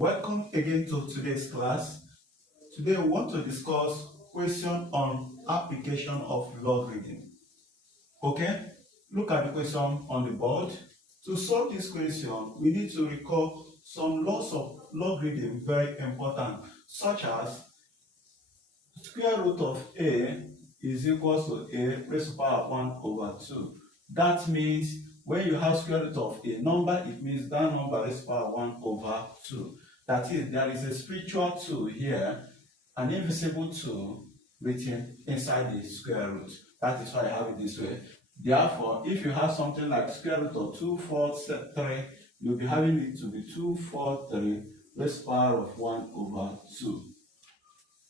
Welcome again to today's class. Today we want to discuss question on application of logarithm. Okay, look at the question on the board. To solve this question, we need to recall some laws of logarithm very important, such as square root of a is equal to a raised to the power of 1 over 2. That means when you have square root of a number, it means that number raised to the power of 1 over 2. That is, there is a spiritual 2 here, an invisible 2 written inside the square root. That is why I have it this way. Therefore, if you have something like square root of 243, you'll be having it to be 243 raised to the power of 1 over 2.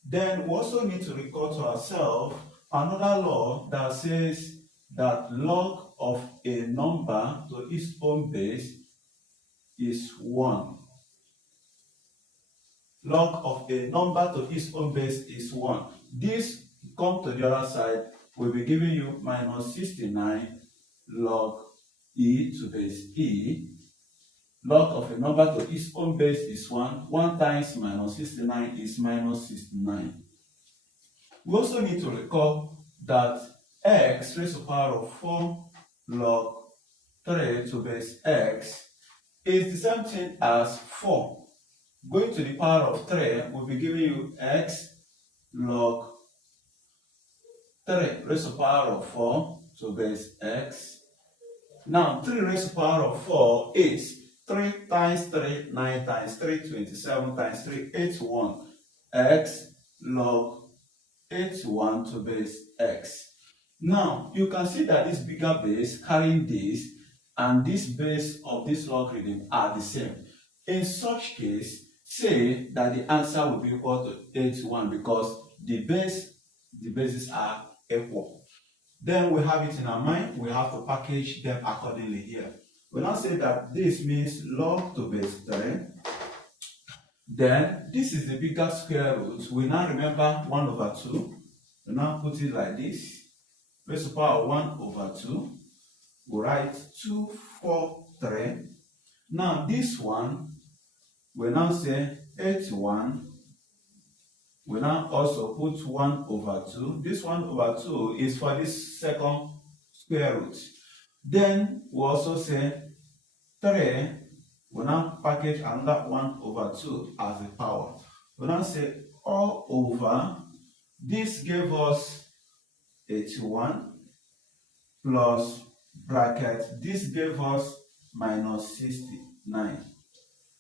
Then we also need to recall to ourselves another law that says that log of a number to its own base is 1. Log of a number to its own base is 1. This come to the other side will be giving you minus 69 log e to base e. Log of a number to its own base is 1. 1 times minus 69 is minus 69. We also need to recall that x raised to the power of 4 log 3 to base x is the same thing as 4. Going to the power of 3 will be giving you x log 3 raised to the power of 4 to base x. Now 3 raised to the power of 4 is 3 times 3, 9 times 3, 27 times 3, 81. X log 81 to base x. Now, you can see that this bigger base carrying this and this base of this logarithm are the same. In such case, say that the answer will be equal to 81 because the bases are equal. Then we have it in our mind, we have to package them accordingly here. We now say that this means log to base 3. Then this is the bigger square root. We now remember 1 over 2. We now put it like this. Raised to the power of 1 over 2. We write 243. Now this one, we now say 81. We now also put 1 over 2. This 1 over 2 is for this second square root. Then we also say 3. We now package another 1 over 2 as a power. We now say all over. This gave us 81 plus bracket. This gave us minus 69.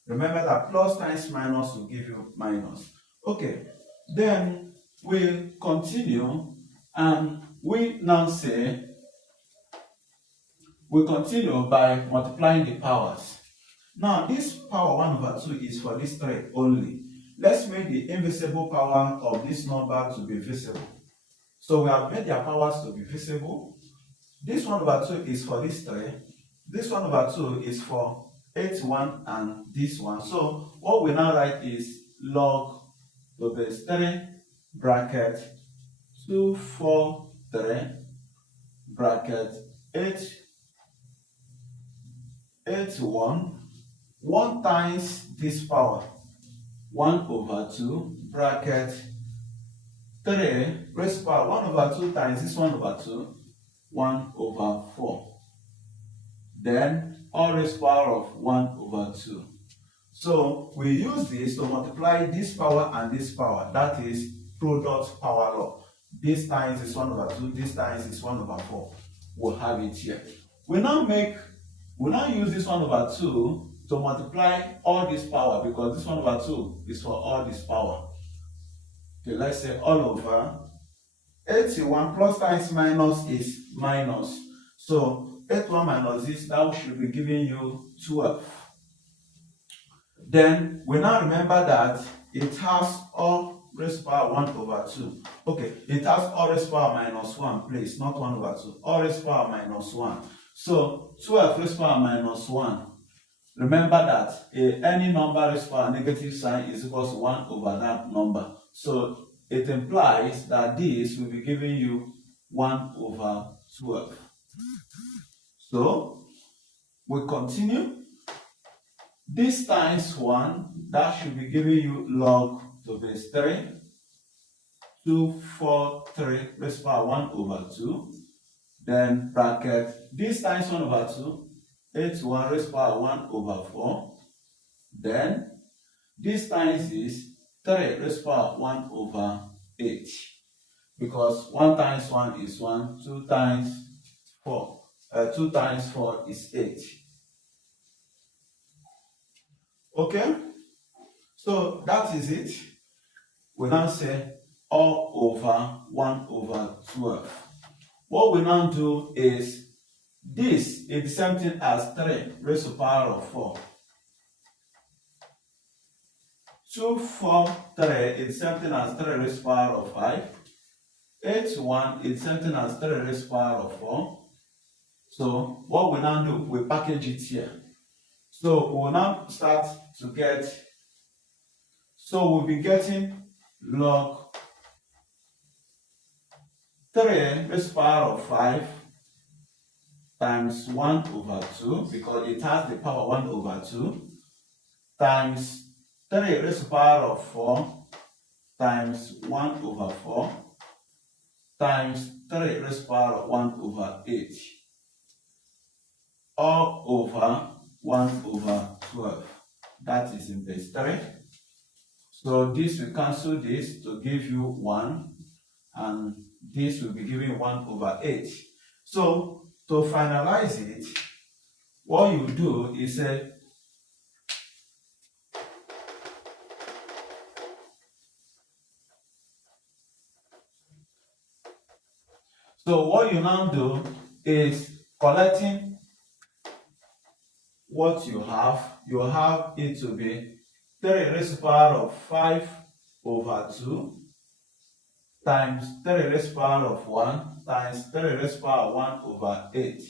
Remember that plus times minus will give you minus. Okay, then we continue and we now say we continue by multiplying the powers. Now this power 1 over 2 is for this 3 only. Let's make the invisible power of this number to be visible. So we have made their powers to be visible. This 1 over 2 is for this 3. This 1 over 2 is for 81 and this one. So what we now write is log to base 3 bracket 243 bracket 81. 1 times this power 1 over 2 bracket 3 raised to the power 1 over 2 times this 1 over 2 1 over 4. Then all raised to the power of 1 over 2. So we use this to multiply this power and this power. That is product power law. This times is 1 over 2, this times is 1 over 4. We'll have it here. We now use this 1 over 2 to multiply all this power because this 1 over 2 is for all this power. Okay, let's say all over 81 plus times minus is minus. So 81 minus this, that should be giving you 12. Then we now remember that it has all raised to the power 1 over 2. Okay, it has all raised to the power minus 1, please, not 1 over 2. All raised to the power minus 1. So 12 raised to the power minus 1. Remember that any number raised to the power negative sign is equal to 1 over that number. So it implies that this will be giving you 1 over 12. So we continue. This times 1, that should be giving you log to base 3. 2, 4, 3 raised to power 1 over 2. Then bracket this times 1 over 2, 8 1 raised to power 1 over 4. Then this times is 3 raised to power 1 over 8. Because 1 times 1 is 1, 2 times 4. 2 times 4 is 8. Okay? So that is it. We now say all over 1 over 12. What we now do is this is the same thing as 3 raised to the power of 4. 2, 4, 3 is the same thing as 3 raised to the power of 5. 8, 1 is the same thing as 3 raised to the power of 4. So what we now do, we package it here. So we will now start to get, so we'll be getting log 3 raised to the power of 5 times 1 over 2, because it has the power 1 over 2, times 3 raised to the power of 4 times 1 over 4 times 3 raised to the power of 1 over 8, all over 1 over 12. That is in base 3. So this will cancel this to give you 1, and this will be giving 1 over 8. So to finalize it, what you do is say so what you now do is collecting what you have it to be 3 raised to the power of 5 over 2 times 3 raised to the power of 1 times 3 raised to the power of 1 over 8,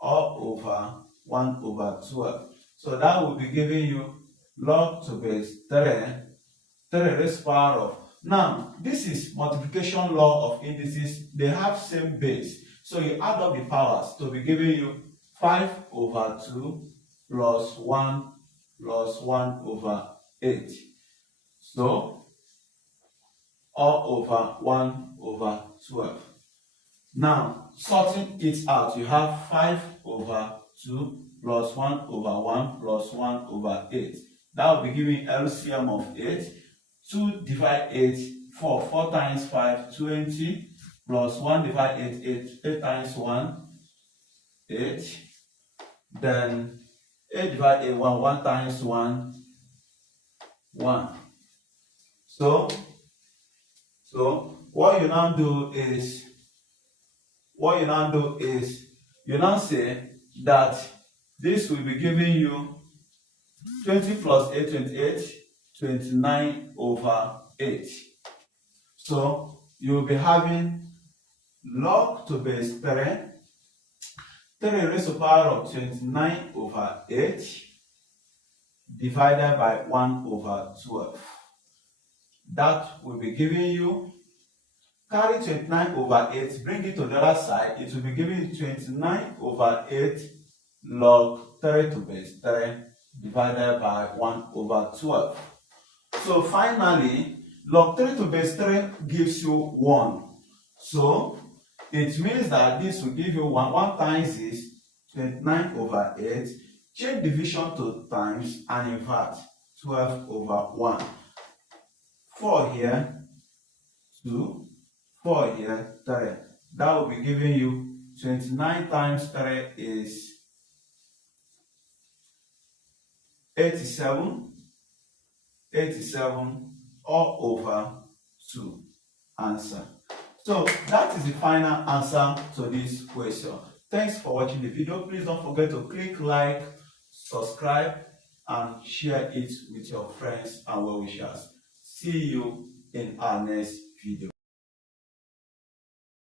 all over 1 over 12. So that will be giving you log to base 3 raised to the power of. Now, this is multiplication law of indices. They have same base. So you add up the powers to be giving you 5 over 2 plus 1 over 8. So, all over 1 over 12. Now, sorting it out, you have 5 over 2 plus 1 over 1 plus 1 over 8. That will be giving LCM of 8. 2 divide 8, 4. 4 times 5, 20. Plus 1 divide 8, 8. 8 times 1, 8. Then 8 divide 8, 1. 1 times 1, 1. So what you now do is you now say that this will be giving you 20 plus 8, 28, 29 over 8. So you will be having log to base 3 raised to the power of 29 over 8 divided by 1 over 12. That will be giving you, carry 29 over 8, bring it to the other side, it will be giving you 29 over 8 log 3 to base 3 divided by 1 over 12. So finally, log 3 to base 3 gives you 1. So it means that this will give you 1. 1 times is 29 over 8. Change division to times and invert 12 over 1. 4 here, 2, 4 here, 3. That will be giving you 29 times 3 is 87. 87 all over 2. Answer. So that is the final answer to this question. Thanks for watching the video. Please don't forget to click like, subscribe, and share it with your friends and well-wishers. See you in our next video.